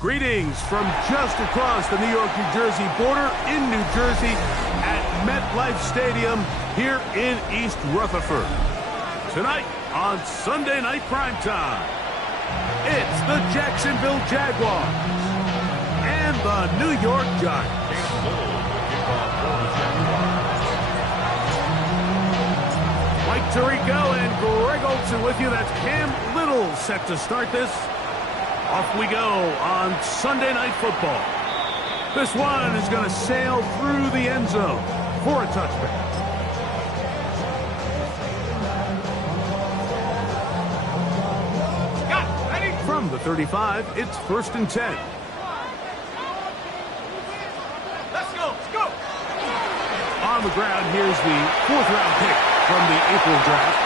Greetings from just across the New York-New Jersey border in New Jersey at MetLife Stadium here in East Rutherford. Tonight on Sunday Night Primetime, it's the Jacksonville Jaguars and the New York Giants. Mike Tirico and Greg Olsen with you. That's Cam Little set to start this. Off we go on Sunday Night Football. This one is going to sail through the end zone for a touchback. From the 35, it's 1st and 10. Let's go. On the ground, here's the 4th-round pick from the April draft.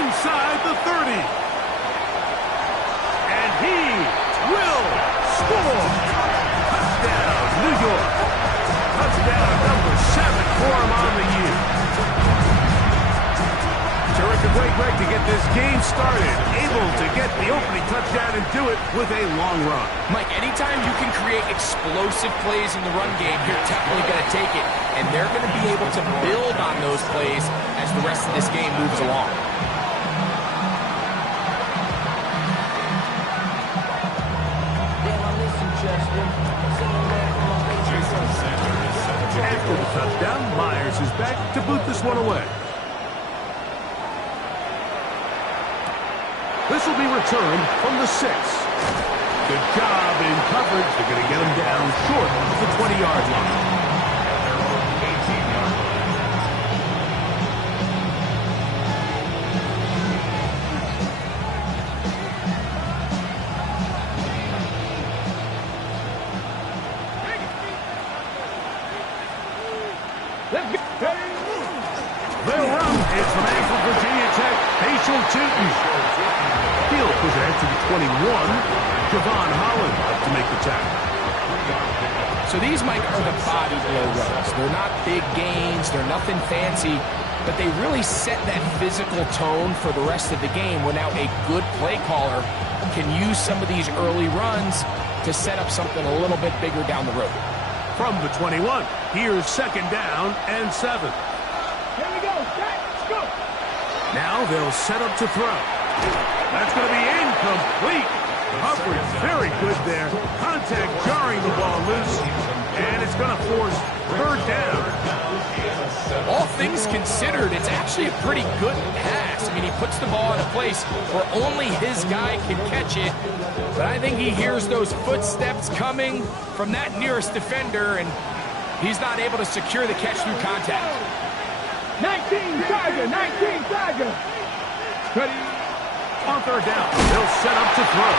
Inside the 30. He will score. Touchdown, New York. Touchdown number 7 for him on the year. Terrific way, Greg, to get this game started. Able to get the opening touchdown and do it with a long run. Mike, anytime you can create explosive plays in the run game, you're definitely going to take it. And they're going to be able to build on those plays as the rest of this game moves along. After the touchdown, Myers is back to boot this one away. This will be returned from the 6. Good job in coverage. They're going to get him down short of the 20-yard line. Their run is the man from Virginia Tech, Facial Tootin. He'll push it out to the 21. Javon Holland up to make the tackle. So these, Mike, are the body blow runs. They're not big gains. They're nothing fancy. But they really set that physical tone for the rest of the game when now a good play caller can use some of these early runs to set up something a little bit bigger down the road. From the 21, here's 2nd down and 7. Here we go. Let's go. Now they'll set up to throw. That's going to be incomplete. Coverage very good there. Contact jarring the ball loose. And it's going to force 3rd down. All things considered, it's actually a pretty good pass. I mean, he puts the ball in a place where only his guy can catch it. But I think he hears those footsteps coming from that nearest defender, and he's not able to secure the catch through contact. 19 Tiger. Ready? On 3rd down, they'll set up to throw.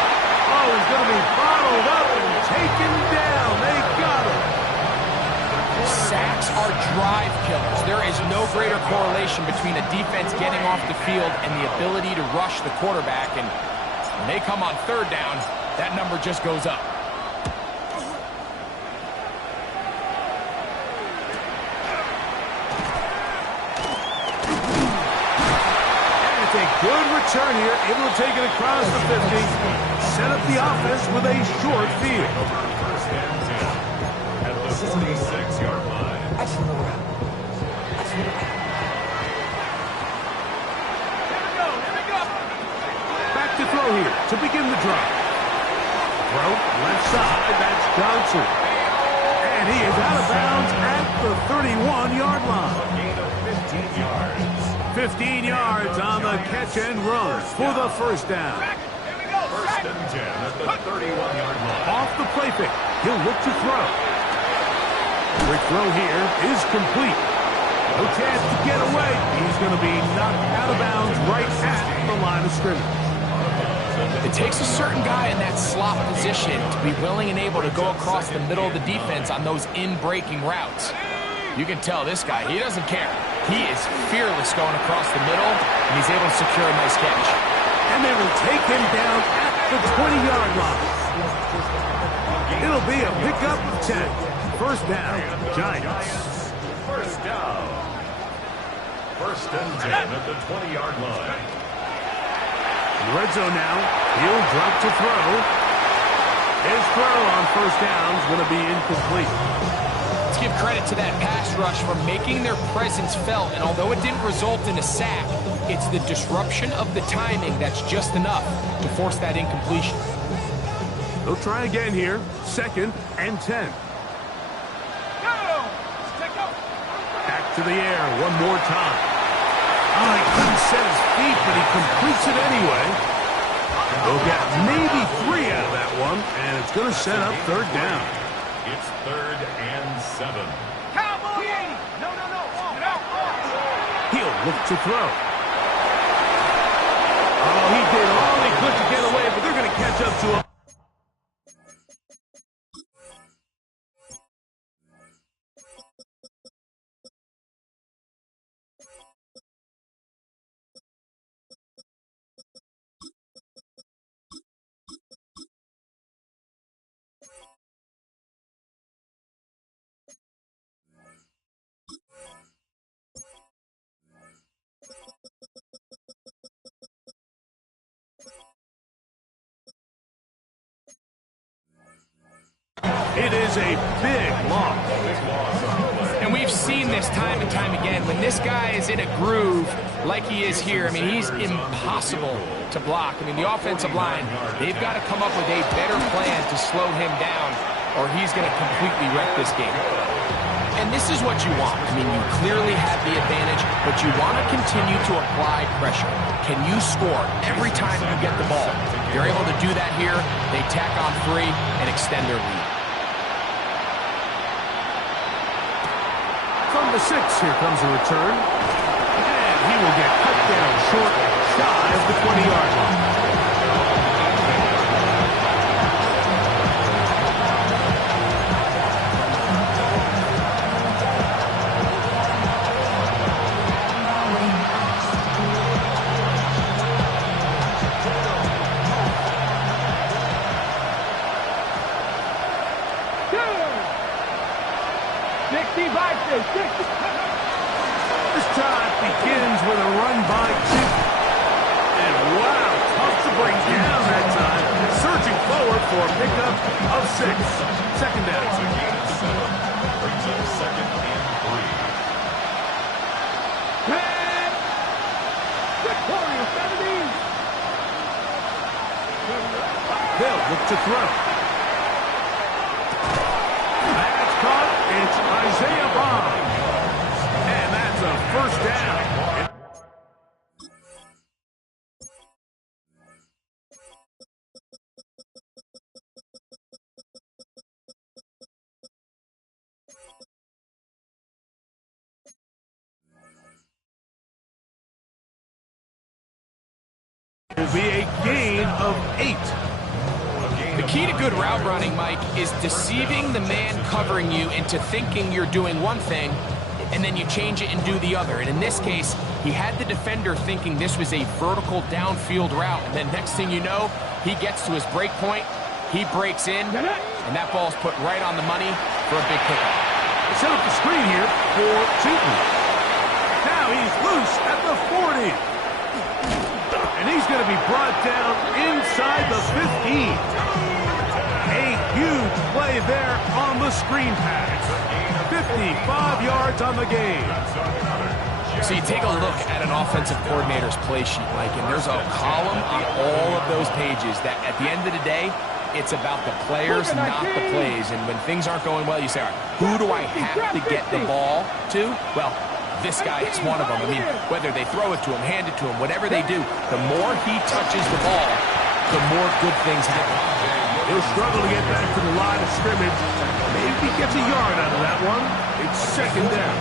Oh, he's going to be bottled up and taken down. They got him. Sacks are drive killers. There is no greater correlation between a defense getting off the field and the ability to rush the quarterback. And when they come on 3rd down, that number just goes up. And it's a good return here, able to take it across the 50. Set up the offense with a short field. At the 46-yard line. Back to throw here to begin the drive. Throw left side, that's Johnson. And he is out of bounds at the 31-yard line. A gain of 15 yards. 15 yards on the catch and run for the 1st down. 1st and 10 at the 31-yard line. Off the play fake, he'll look to throw. Quick throw here is complete. No chance to get away. He's going to be knocked out of bounds right at the line of scrimmage. It takes a certain guy in that slot position to be willing and able to go across the middle of the defense on those in-breaking routes. You can tell this guy, he doesn't care. He is fearless going across the middle, and he's able to secure a nice catch. And they will take him down at the 20-yard line. It'll be a pickup of 10. First down, Giants. First down. First and 10 at the 20-yard line. In red zone now. He'll drop to throw. His throw on first down is going to be incomplete. Let's give credit to that pass rush for making their presence felt, and although it didn't result in a sack, it's the disruption of the timing that's just enough to force that incompletion. They'll try again here. Second and 10. Back to the air one more time. Oh, he couldn't set his feet, but he completes it anyway. They'll get maybe 3 out of that one, and it's going to set up third down. It's 3rd and 7. Cowboy! No. He'll look to throw. Oh, he did all he could to get away, but they're going to catch up to him. It is a big loss. And we've seen this time and time again. When this guy is in a groove like he is here, I mean, he's impossible to block. I mean, the offensive line, they've got to come up with a better plan to slow him down, or he's going to completely wreck this game. And this is what you want. I mean, you clearly have the advantage, but you want to continue to apply pressure. Can you score every time you get the ball? If you're able to do that here, they tack on 3 and extend their lead. From the 6, here comes a return. And he will get cut down short, shy of the 20-yard line. This drive begins with a run by 2. And wow, tough to bring down that time. Surging forward for a pickup of 6. Second down. It's a gain of 7. Brings up 2nd and 3. Victoria 70. They'll look to throw. That's caught. It's Isaiah Bond. And that's a first down. It will be a gain of 8. The key to good route running, Mike, is deceiving the man covering you into thinking you're doing one thing, and then you change it and do the other. And in this case, he had the defender thinking this was a vertical downfield route, and then next thing you know, he gets to his break point, he breaks in, and that ball's put right on the money for a big pickup. Set up the screen here for Tootin. Now he's loose at the 40. And he's going to be brought down inside the 15. A huge play there on the screen pass. 55 yards on the game. So you take a look at an offensive coordinator's play sheet, Mike, and there's a column on all of those pages that at the end of the day, it's about the players, not the plays. And when things aren't going well, you say, all right, who do I have to get the ball to? Well, this guy is one of them. I mean, whether they throw it to him, hand it to him, whatever they do, the more he touches the ball, the more good things happen. He'll struggle to get back to the line of scrimmage. Maybe gets a yard out of that one. It's second down.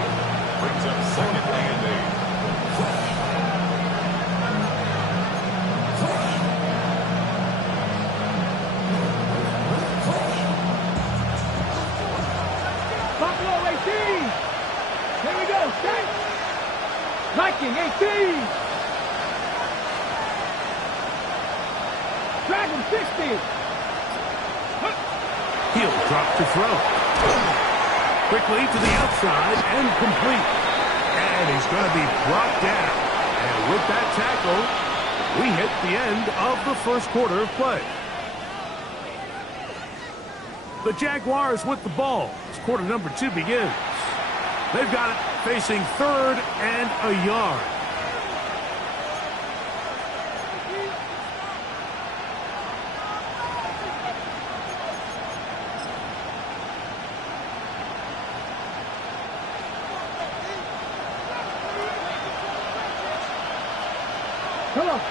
Brings up 2nd and 8. Buffalo 18. Here we go. Set. Viking 18. Dragon 60. He'll drop to throw. Quickly to the outside and complete. And he's going to be brought down. And with that tackle, we hit the end of the first quarter of play. The Jaguars with the ball as quarter number 2 begins. They've got it facing 3rd and a yard.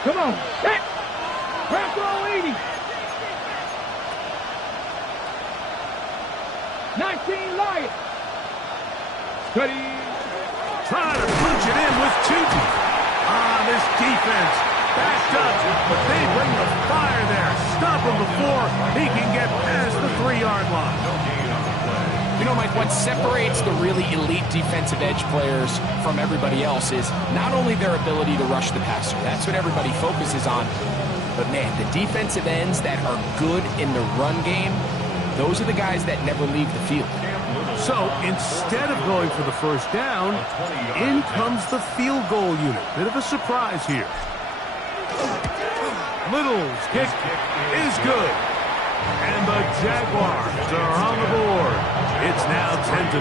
Come on. Back. Purple 80. 19 Lions. Steady. Trying to punch it in with 2. This defense backed up, but they bring the fire there. Stop him before he can get past the 3-yard line. You know, Mike, what separates the really elite defensive edge players from everybody else is not only their ability to rush the passer. That's what everybody focuses on. But, man, the defensive ends that are good in the run game, those are the guys that never leave the field. So, instead of going for the first down, in comes the field goal unit. Bit of a surprise here. Little's kick is good. And the Jaguars are on the board. It's now 10-3.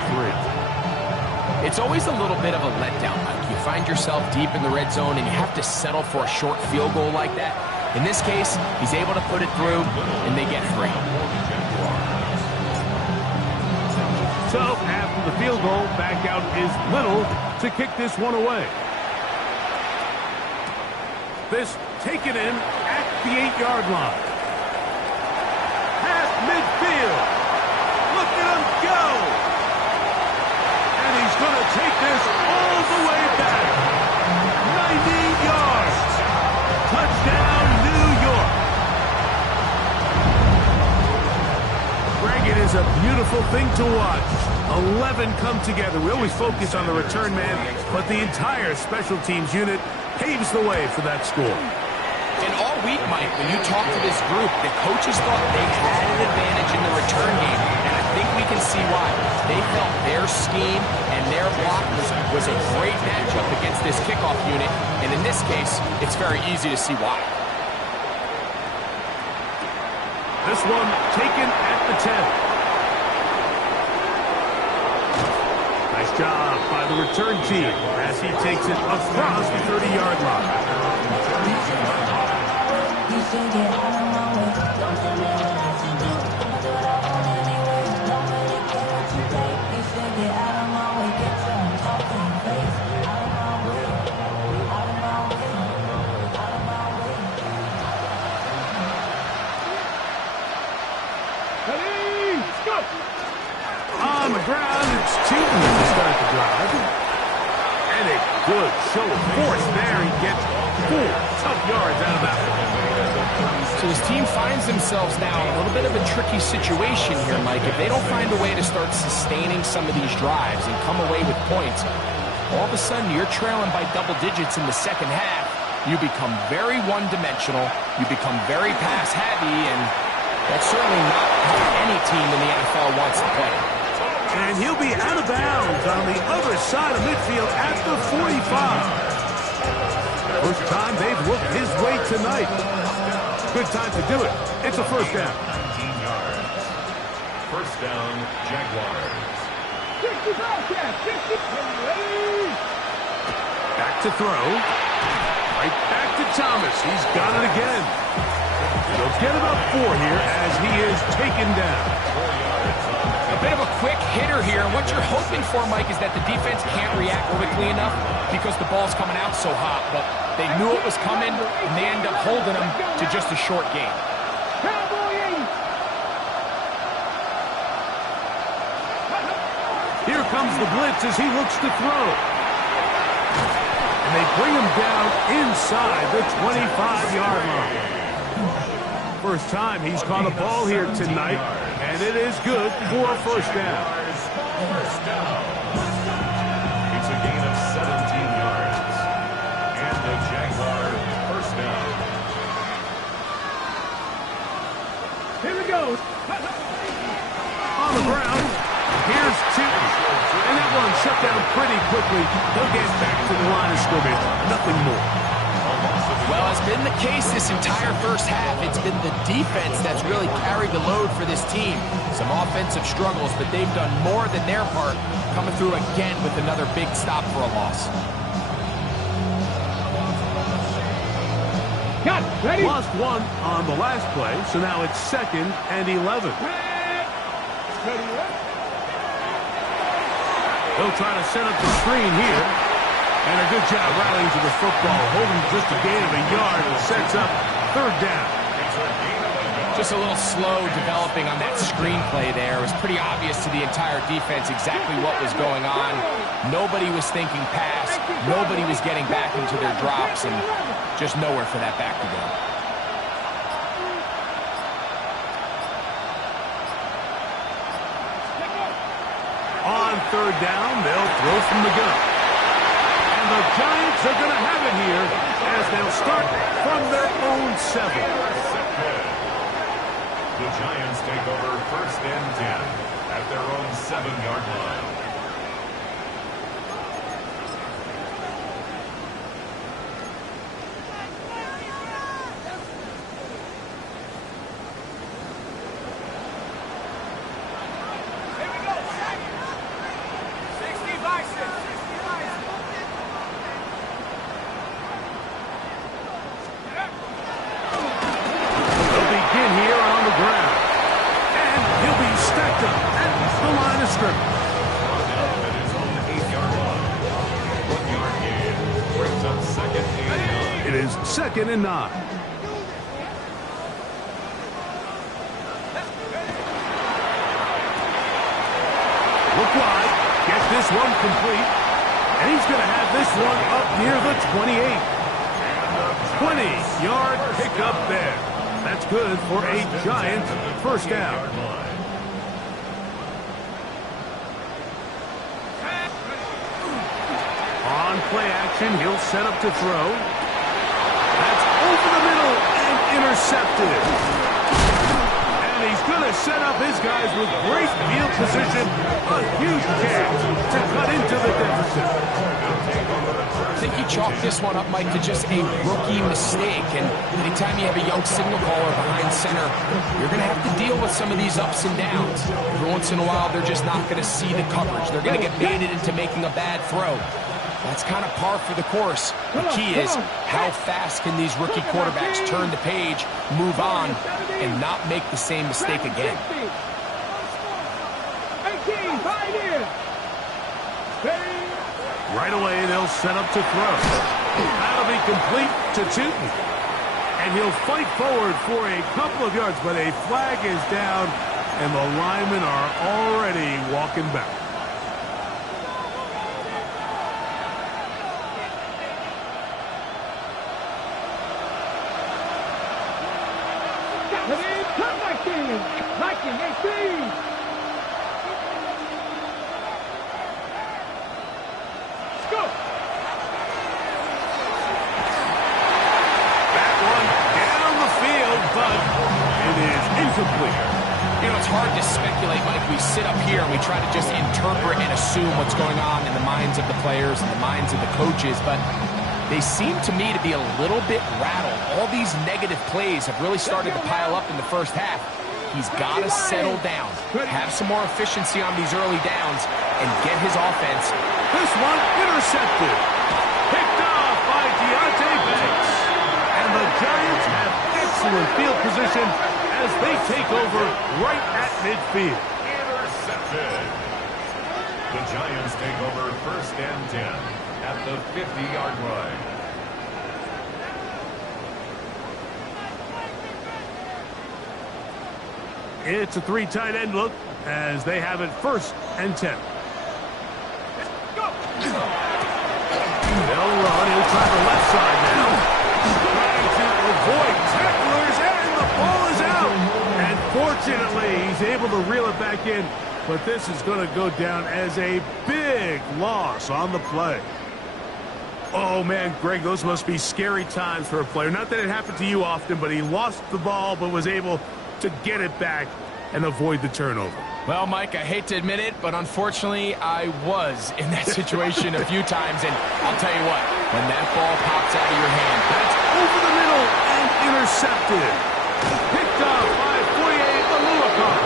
It's always a little bit of a letdown, Mike. You find yourself deep in the red zone and you have to settle for a short field goal like that. In this case, he's able to put it through, and they get 3. So, after the field goal, back out is Little to kick this one away. This taken in at the 8-yard line. Past midfield. Look at him go. And he's going to take this all the way back. 90 yards. Touchdown, New York. Greg, it is a beautiful thing to watch. 11 come together. We always focus on the return man, but the entire special teams unit paves the way for that score. And all week, Mike, when you talk to this group, the coaches thought they had an advantage in the return game, and I think we can see why. They felt their scheme and their block was a great matchup against this kickoff unit, and in this case, it's very easy to see why. This one taken at the 10. Nice job by the return team as he takes it across the 30-yard line. On the ground, it's Tootin to start the drive. And a good show of force there. He gets 4 tough yards out of that one. So his team finds themselves now in a little bit of a tricky situation here, Mike. If they don't find a way to start sustaining some of these drives and come away with points, all of a sudden you're trailing by double digits in the second half. You become very one-dimensional. You become very pass-heavy, and that's certainly not how any team in the NFL wants to play. And he'll be out of bounds on the other side of midfield at the 45. First time they've looked his way tonight. Good time to do it. It's a first down. 19 yards. First down, Jaguars. Back to throw. Right back to Thomas. He's got it again. He'll get about 4 here as he is taken down. 4 yards. A bit of a quick hitter here. What you're hoping for, Mike, is that the defense can't react quickly enough because the ball's coming out so hot. But they knew it was coming, and they end up holding them to just a short gain. Here comes the blitz as he looks to throw. And they bring him down inside the 25-yard line. First time he's caught a ball here tonight, and it is good for a first down. First down. It's a gain of 17 yards. And the Jaguar first down. Here we go. the ground. Here's two. And that one shut down pretty quickly. They'll get back to the line of scrimmage. Nothing more. Well, it's been the case this entire first half. It's been the defense that's really carried the load for this team. Some offensive struggles, but they've done more than their part, coming through again with another big stop for a loss. Got it. Ready? Lost one on the last play, so now it's 2nd and 11. They'll try to set up the screen here. And a good job rallying to the football, holding just a gain of a yard and sets up 3rd down. Just a little slow developing on that screenplay there. It was pretty obvious to the entire defense exactly what was going on. Nobody was thinking pass. Nobody was getting back into their drops, and just nowhere for that back to go. On 3rd down, they'll throw from the gun. And the Giants are going to have it here as they'll start from their own 7. The Giants take over 1st and 10 at their own 7-yard line. It is 2nd and 9. Look wide. Get this one complete. And he's going to have this one up near the 28. 20-yard pickup there. That's good for a Giant 1st down. On play action, he'll set up to throw. That's over the middle and intercepted. And he's going to set up his guys with great field position. A huge chance to cut into the deficit. I think you chalk this one up, Mike, to just a rookie mistake. And anytime you have a young signal caller behind center, you're going to have to deal with some of these ups and downs. Every once in a while, they're just not going to see the coverage. They're going to get baited into making a bad throw. That's kind of par for the course. The key is how fast can these rookie quarterbacks turn the page, move on, and not make the same mistake again. 18, 5 years. Right away, they'll set up to throw. That'll be complete to Tootin. And he'll fight forward for a couple of yards, but a flag is down, and the linemen are already walking back. Viking 18. Go. That one down the field, but it is incomplete. You know, it's hard to speculate, Mike. We sit up here and we try to just interpret and assume what's going on in the minds of the players and the minds of the coaches, but they seem to me to be a little bit rattled. All these negative plays have really started to pile up in the first half. He's got to settle down, have some more efficiency on these early downs, and get his offense. This one intercepted. Picked off by Deontay Banks. And the Giants have excellent field position as they take over right at midfield. Intercepted. The Giants take over 1st and 10 at the 50-yard line. It's a 3 tight end look as they have it 1st and 10. They'll run. He'll try the left side now. Trying to avoid tacklers, and the ball is out. And fortunately, he's able to reel it back in, but this is going to go down as a big loss on the play. Oh, man, Greg, those must be scary times for a player. Not that it happened to you often, but he lost the ball but was able to get it back. and avoid the turnover. Well, Mike, I hate to admit it, but unfortunately, I was in that situation a few times, and I'll tell you what, when that ball pops out of your hand, that's over the middle and intercepted. Picked off by MadDeNlyfe.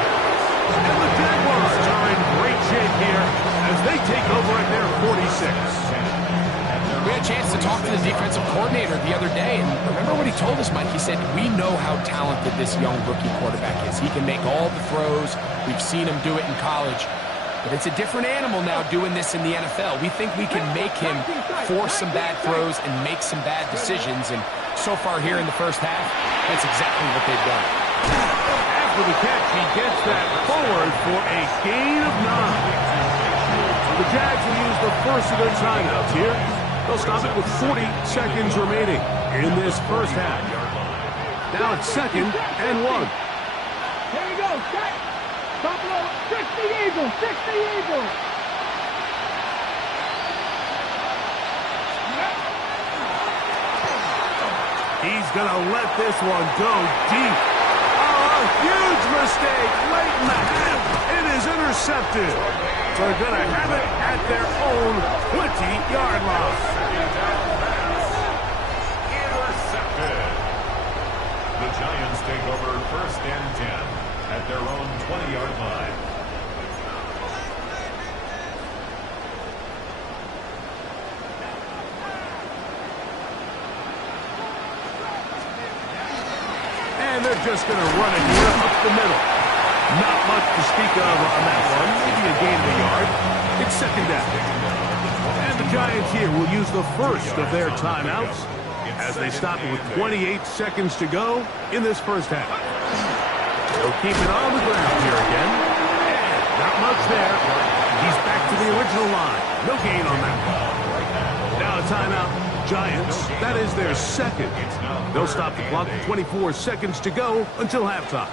And the Jaguars are in great shape here as they take over at their 46. We had a chance to talk to the defensive coordinator the other day, and remember what he told us, Mike? He said, we know how talented this young rookie quarterback is. He can make all the throws. We've seen him do it in college. But it's a different animal now doing this in the NFL. We think we can make him force some bad throws and make some bad decisions. And so far here in the first half, that's exactly what they've done. After the catch, he gets that forward for a gain of 9. The Jags will use the first of their timeouts here. They'll stop it with 40 seconds remaining in this first half. Now it's 2nd and 1. Here we go. Set. Buffalo. 60 Eagles. 60 Eagles. He's going to let this one go deep. Oh, a huge mistake late in the half. It is intercepted. So they're going to have it at their own 20-yard line. Intercepted. The Giants take over 1st and 10 at their own 20-yard line. And they're just going to run it here up the middle. Not much to speak of on that one. Maybe a gain of a yard. It's 2nd down. And the Giants here will use the first of their timeouts as they stop it with 28 seconds to go in this first half. They'll keep it on the ground here again. And not much there. He's back to the original line. No gain on that one. Now a timeout. Giants, that is their 2nd. They'll stop the clock with 24 seconds to go until halftime.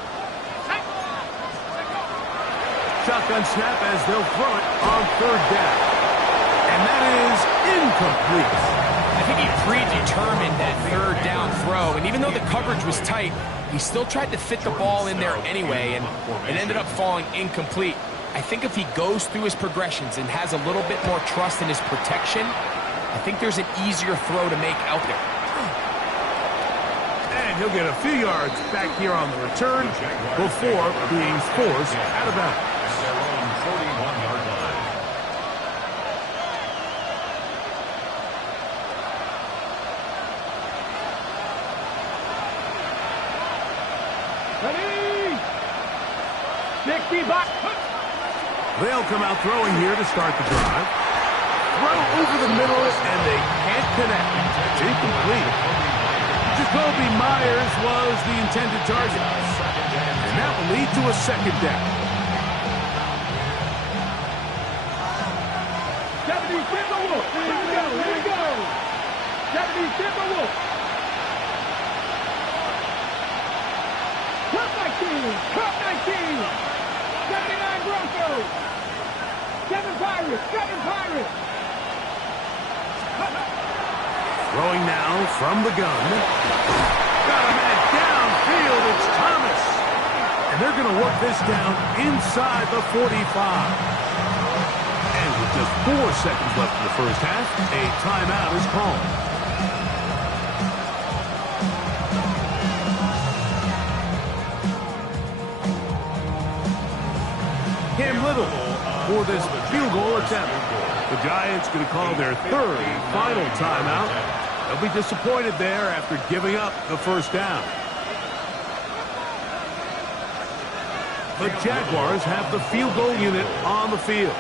Shotgun snap as they'll throw it on 3rd down. And that is incomplete. I think he predetermined that 3rd down throw, and even though the coverage was tight, he still tried to fit the ball in there anyway, and it ended up falling incomplete. I think if he goes through his progressions and has a little bit more trust in his protection, I think there's an easier throw to make out there. And he'll get a few yards back here on the return before being forced out of bounds. Their own 41-yard line. Ready. 60 back. They'll come out throwing here to start the drive. Throw over the middle, and they can't connect. It's incomplete. Jacoby Myers was the intended target. And that will lead to a 2nd down. 70 Timberwolves. Here we go. Here we go. 70 Timberwolves. Cup 19. Cup 19. 79 Broncos. 7 Pirates. 7 Pirates. Throwing now from the gun. Got a man downfield. It's Thomas. And they're going to work this down inside the 45. And with just 4 seconds left in the first half, a timeout is called. Cam Little for this field goal attempt. The Giants going to call their 3rd and final timeout. They'll be disappointed there after giving up the first down. The Jaguars have the field goal unit on the field.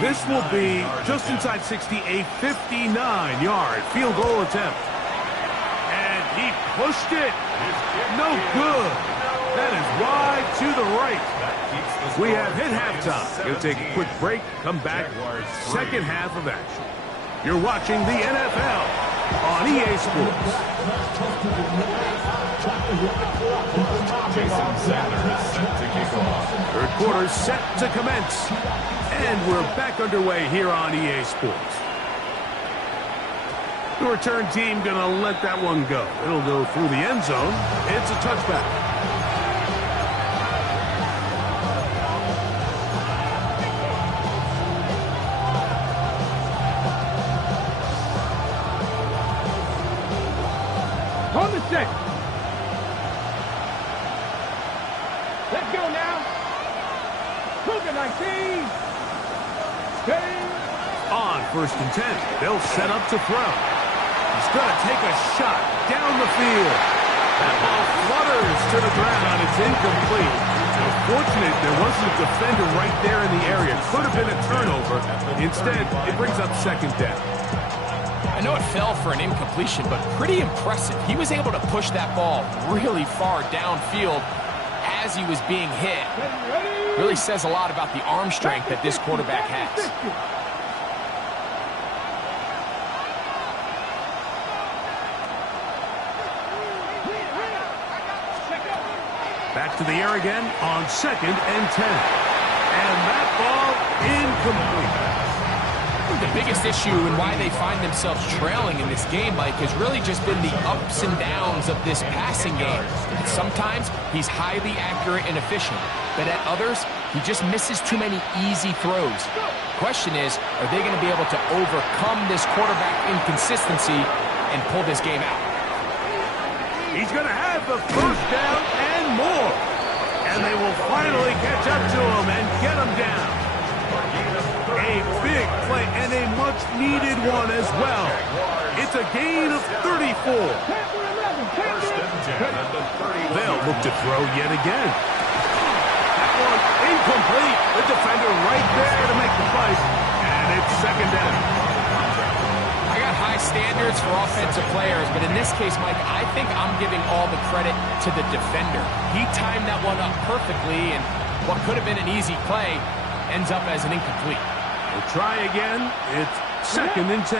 This will be just inside 60, a 59-yard field goal attempt. And he pushed it. No good. That is wide to the right. We have hit halftime. Going to take a quick break, come back, 2nd half of action. You're watching the NFL on EA Sports. Jason Sanders is set to kick off. 3rd quarter set to commence. And we're back underway here on EA Sports. The return team going to let that one go. It'll go through the end zone. It's a touchback. On the set. Let's go now. Cook it like these. On 1st and 10, they'll set up to throw. He's going to take a shot down the field. That ball flutters to the ground. It's incomplete. Unfortunate there wasn't a defender right there in the area. Could have been a turnover. Instead, it brings up 2nd down. I know it fell for an incompletion, but pretty impressive. He was able to push that ball really far downfield as he was being hit. Really says a lot about the arm strength that this quarterback has. Back to the air again on 2nd and 10. And that ball incomplete. The biggest issue and why they find themselves trailing in this game, Mike, has really just been the ups and downs of this passing game. Sometimes he's highly accurate and efficient, but at others, he just misses too many easy throws. The question is, are they going to be able to overcome this quarterback inconsistency and pull this game out? He's going to have the 1st down and more. And they will finally catch up to him and get him down. A big play and a much-needed one as well. It's a gain of 34. They'll look to throw yet again. That one incomplete. The defender right there to make the play. And it's 2nd down. I got high standards for offensive players, but in this case, Mike, I think I'm giving all the credit to the defender. He timed that one up perfectly, and what could have been an easy play ends up as an incomplete. We'll try again. It's 2nd and 10.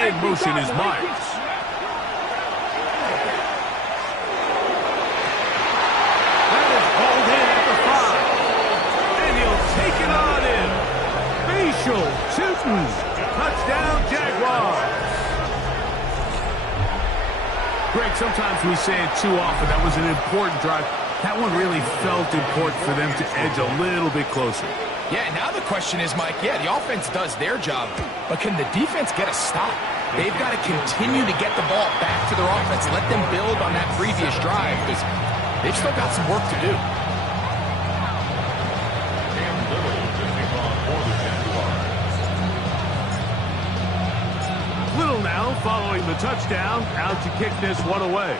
In motion is Myers. That is hauled in at the 5. And he'll take it on in. Facial shooting. Touchdown, Jaguars. Greg, sometimes we say it too often. That was an important drive. That one really felt important for them to edge a little bit closer. Yeah, now the question is, Mike, yeah, the offense does their job, but can the defense get a stop? They've got to continue to get the ball back to their offense, let them build on that previous drive, because they've still got some work to do. Little now following the touchdown, out to kick this one away.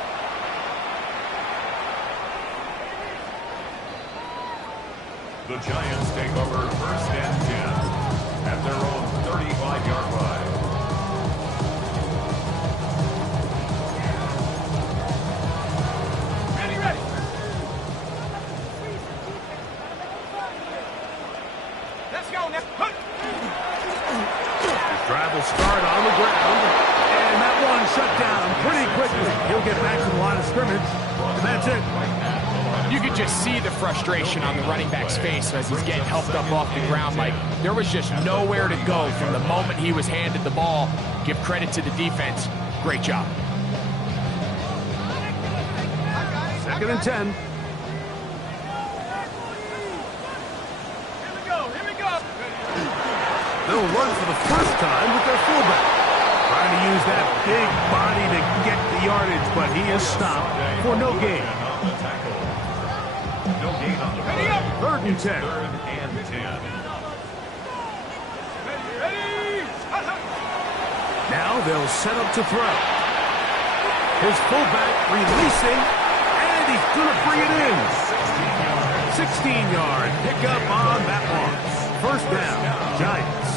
The Giants take over 1st and 10 at their own 35-yard line. Ready. Let's go now. The drive will start on the ground, and that one shut down pretty quickly. He'll get back to the line of scrimmage, and that's it. You could just see the frustration on the running back's face as he's getting helped up off the ground. Mike, there was just nowhere to go from the moment he was handed the ball. Give credit to the defense. Great job. 2nd and 10. Here we go. They'll run for the 1st time with their fullback. Trying to use that big body to get the yardage, but he is stopped for no gain. No gain on the play. 3rd and 10. 3rd and 10. Ready. Now they'll set up to throw. His fullback releasing, and he's going to bring it in. 16-yard pickup on that one. 1st down, Giants.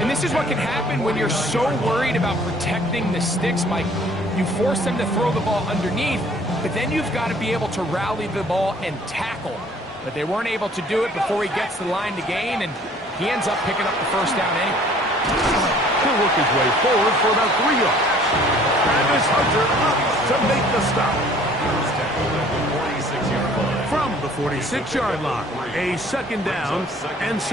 And this is what can happen when you're so worried about protecting the sticks, Mike. You force them to throw the ball underneath, but then you've got to be able to rally the ball and tackle. But they weren't able to do it before he gets the line to gain, and he ends up picking up the 1st down anyway. He'll work his way forward for about 3 yards. Travis Hunter up to make the stop. From the 46-yard line, a 2nd down and 6.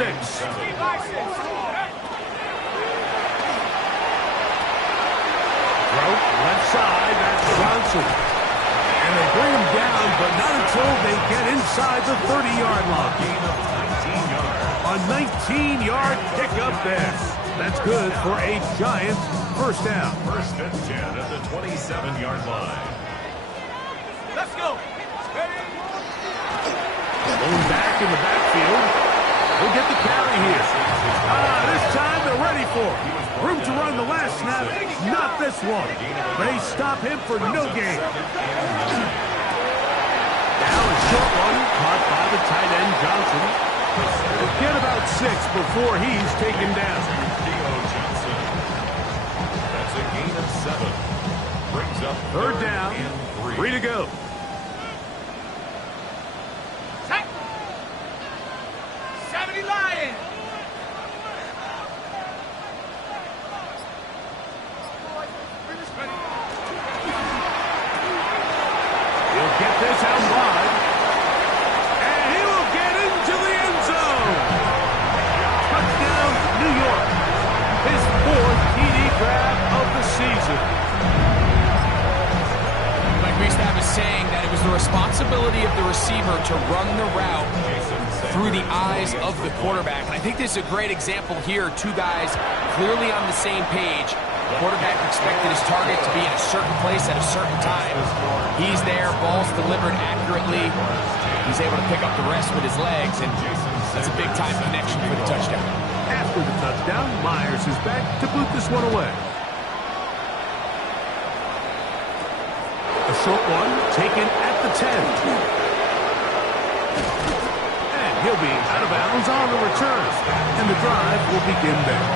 Left side, that's Johnson. And they bring him down, but not until they get inside the 30-yard line. A 19-yard pickup there. That's good for a giant first down. First and 10 at the 27-yard line. Let's go. Going back in the backfield. He'll get the carry here. This time they're ready for it. Room to run the last snap, not this one. They stop him for no gain. Now a short one, caught by the tight end Johnson. He'll get about 6 before he's taken down. That's a gain of 7. Brings up Third down, 3 to go. Set. 70 Lions. He'll get this out wide. And he will get into the end zone. Touchdown, New York. His 4th TD grab of the season. Like we used to have a saying that it was the responsibility of the receiver to run the route through the eyes of the quarterback. And I think this is a great example here. 2 guys clearly on the same page. The quarterback expected his target to be in a certain place at a certain time. He's there, ball's delivered accurately. He's able to pick up the rest with his legs, and that's a big-time connection for the touchdown. After the touchdown, Myers is back to boot this one away. A short one taken at the 10. And he'll be out of bounds on the return. And the drive will begin there.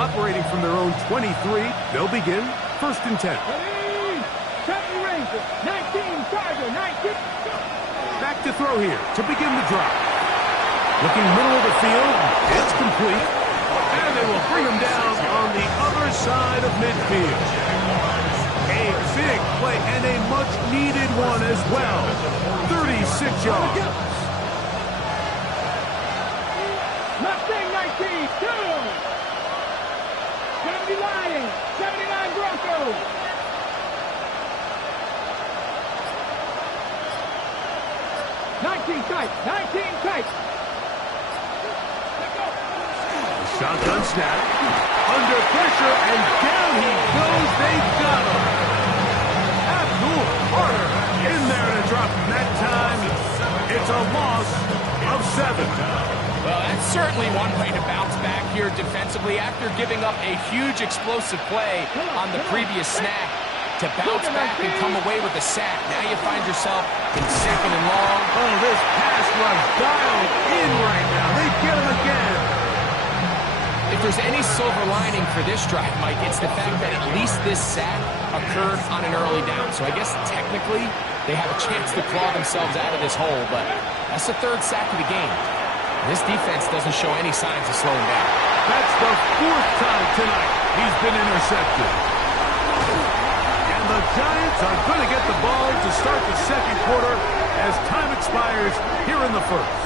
Operating from their own 23, they'll begin 1st and 10. 70 Ranger, 19 Charger, 19. Back to throw here to begin the drive. Looking middle of the field, it's complete. And they will bring him down on the other side of midfield. A big play and a much-needed one as well. 36 yards. Mustang 19, 2. 70 Lions, 79 Broncos. 19 tight, 19 tight. Shotgun snap. Under pressure, and down he goes. They've got him. Abdul Carter in there to drop him. That time, it's a loss of 7. Well, that's certainly one way to bounce back here defensively after giving up a huge explosive play on the previous snap. To bounce back and come away with a sack. Now you find yourself in 2nd and long. Oh, this pass rush dialed in right now. They get him again. If there's any silver lining for this drive, Mike, it's the fact that at least this sack occurred on an early down. So I guess technically they have a chance to claw themselves out of this hole, but that's the 3rd sack of the game. This defense doesn't show any signs of slowing down. That's the 4th time tonight he's been intercepted. And the Giants are going to get the ball to start the 2nd quarter as time expires here in the 1st.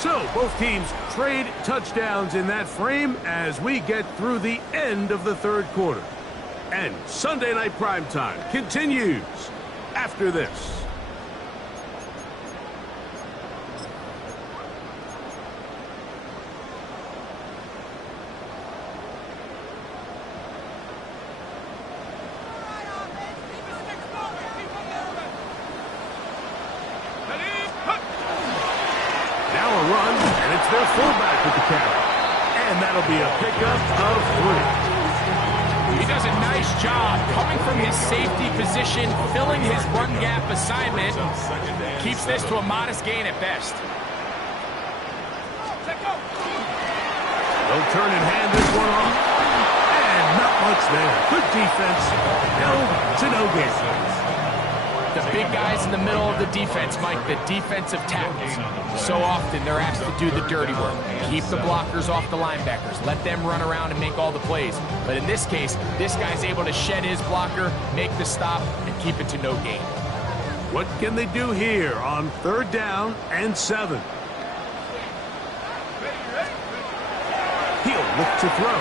So both teams trade touchdowns in that frame as we get through the end of the 3rd quarter. And Sunday Night Primetime continues after this. Now a run, and it's their fullback with the carry. And that'll be a pickup of 3. He does a nice job coming from his safety position, filling his run gap assignment. Keeps this to a modest gain at best. They'll turn and hand this one off. And not much there. Good defense. Held to no gain. The big guys in the middle of the defense, Mike, the defensive tackles. So often they're asked to do the dirty work. Keep the blockers off the linebackers. Let them run around and make all the plays. But in this case, this guy's able to shed his blocker, make the stop, and keep it to no gain. What can they do here on 3rd down and 7? He'll look to throw.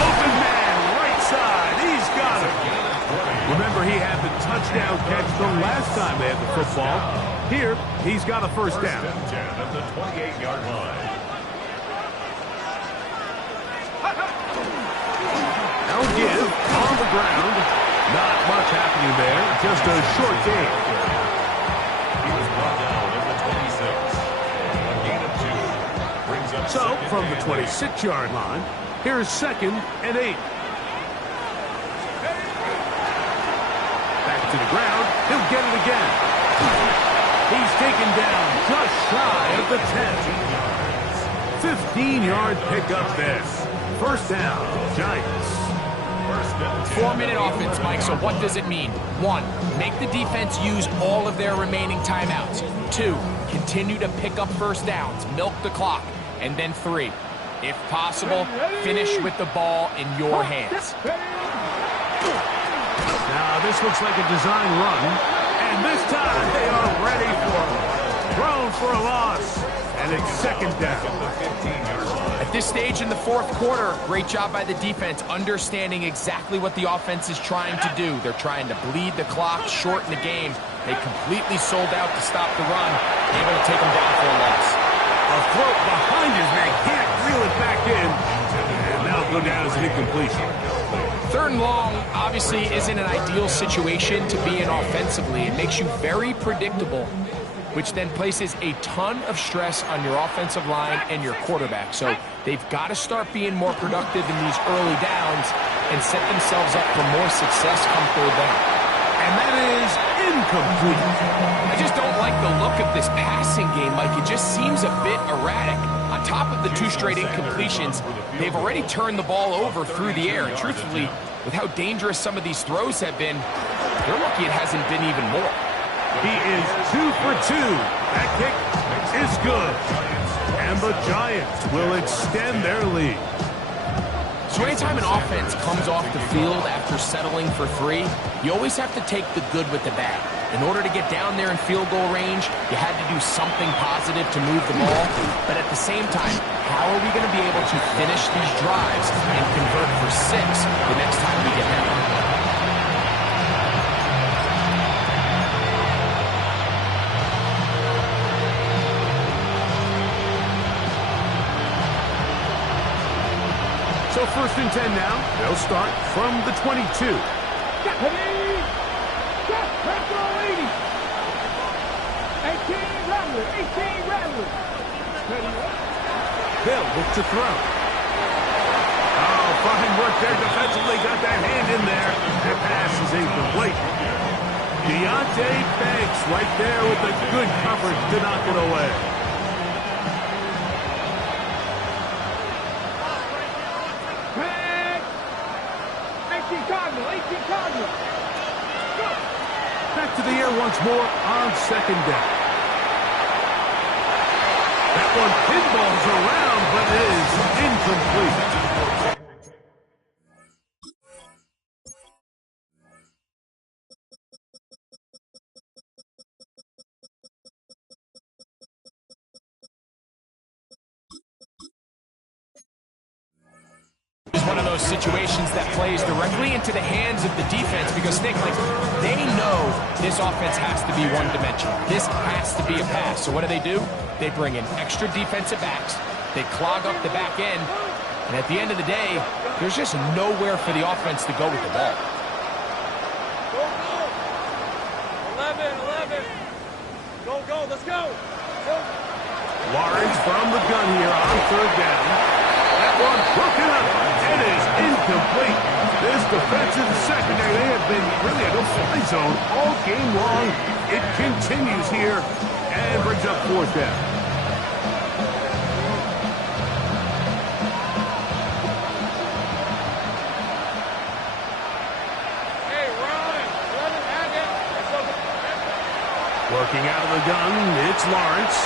Open man, right side. He's got it. Remember, he had the touchdown catch the last time they had the football. Here, he's got a first down. First and 10 at the 28-yard line. Now give on the ground. Not much happening there. Just a short gain. He was brought down at the 26. A gain of 2. Brings up So, second from the and 26-yard line, here's 2nd and 8. Back to the ground. He'll get it again. He's taken down just shy of the 10. 15-yard pickup there. First down, Giants. 4-minute offense, Mike, so what does it mean? 1, make the defense use all of their remaining timeouts. 2, continue to pick up first downs, milk the clock. And then 3, if possible, finish with the ball in your hands. Now, this looks like a design run. And this time, they are ready for it. Thrown for a loss. And it's 2nd down. At this stage in the 4th quarter, great job by the defense, understanding exactly what the offense is trying to do. They're trying to bleed the clock, shorten the game. They completely sold out to stop the run, able to take them down for a loss. A throw behind his man, can't reel it back in. And that'll go down as an incompletion. 3rd and long obviously isn't an ideal situation to be in offensively. It makes you very predictable, which then places a ton of stress on your offensive line and your quarterback. So they've got to start being more productive in these early downs and set themselves up for more success come 3rd down. And that is incomplete. I just don't like the look of this passing game, Mike. It just seems a bit erratic. On top of the 2 straight incompletions, they've already turned the ball over through the air. And truthfully, with how dangerous some of these throws have been, they're lucky it hasn't been even more. He is 2 for 2. That kick is good. And the Giants will extend their lead. So anytime an offense comes off the field after settling for 3, you always have to take the good with the bad. In order to get down there in field goal range, you had to do something positive to move the ball. But at the same time, how are we going to be able to finish these drives and convert for 6 the next time we get down? So 1st and 10 now. They'll start from the 22. They'll look to throw. Oh, fine work there defensively. Got that hand in there. That pass is incomplete. Deontay Banks right there with the good coverage to knock it away. Back to the air once more on 2nd down. That one pinballs around, but is incomplete. Is one of those situations that plays directly into the hands of the defense because think like they know this offense has to be one-dimensional. This has to be a pass. So what do? They bring in extra defensive backs. They clog up the back end. And at the end of the day, there's just nowhere for the offense to go with the ball. 11. Go, let's go. Lawrence from the gun here on 3rd down. That one broken up. It is incomplete. This defensive secondary, they have been really a no-fly zone all game long. It continues here and brings up 4th down. Hey, Ryan, 11, add Working out of the gun, it's Lawrence.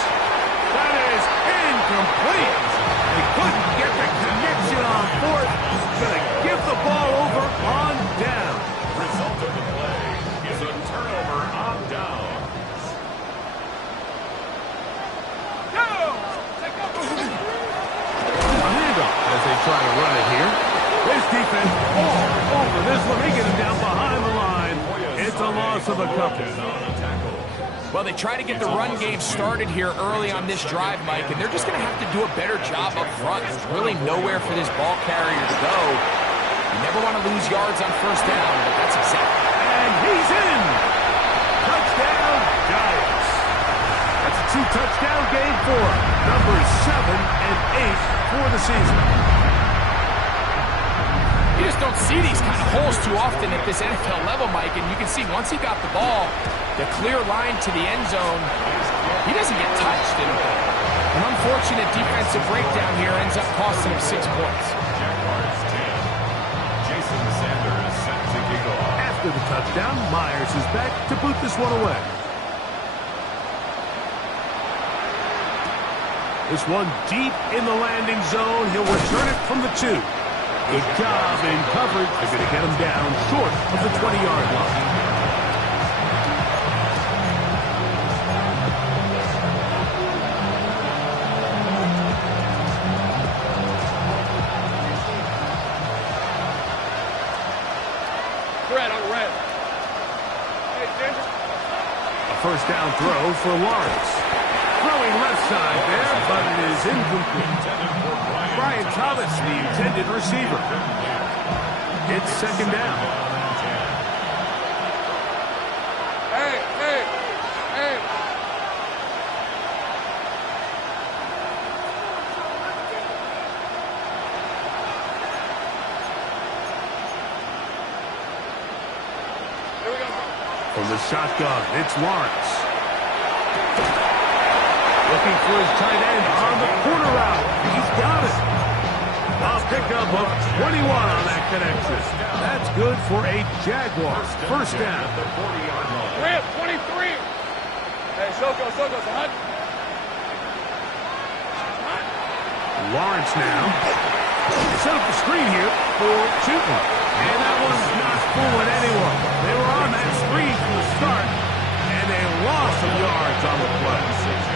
That is incomplete. They couldn't get the connection on fourth. Gonna give the ball over on down. Result of the play is a turnover on down. A handoff as they try to run it here. This defense all over this one. They get him down behind the line. It's a loss of a couple. Well, they try to get the run game started here early on this drive, Mike, and they're just going to have to do a better job up front. There's really nowhere for this ball carrier to go. You never want to lose yards on first down, but that's exactly. And he's in. Touchdown, Giants. That's a 2-touchdown game for numbers 7 and 8 for the season. You just don't see these kind of holes too often at this NFL level, Mike, and you can see once he got the ball, the clear line to the end zone, he doesn't get touched. And an unfortunate defensive breakdown here ends up costing him 6 points. Jaguars 10. Jason Sanders set to kick off. After the touchdown, Myers is back to boot this one away. This one deep in the landing zone. He'll return it from the 2. Good job in coverage. They're going to get him down short of the 20-yard line. Red on red. Hey, Ginger. A first down throw for Lawrence. Throwing left side there, but it is incomplete. Brian Thomas, the intended receiver. It's second down. Hey, hey, hey. Here we go. From the shotgun, it's Lawrence. Looking for his tight end on the corner route. He's got it. A pickup of 21 on that connection. That's good for a Jaguar. First down. Rip, 23. Hey, Soko, son. Lawrence now. Set up the screen here for Chutney. And that one's not fooling anyone. They were on that screen from the start, and they lost some yards on the play.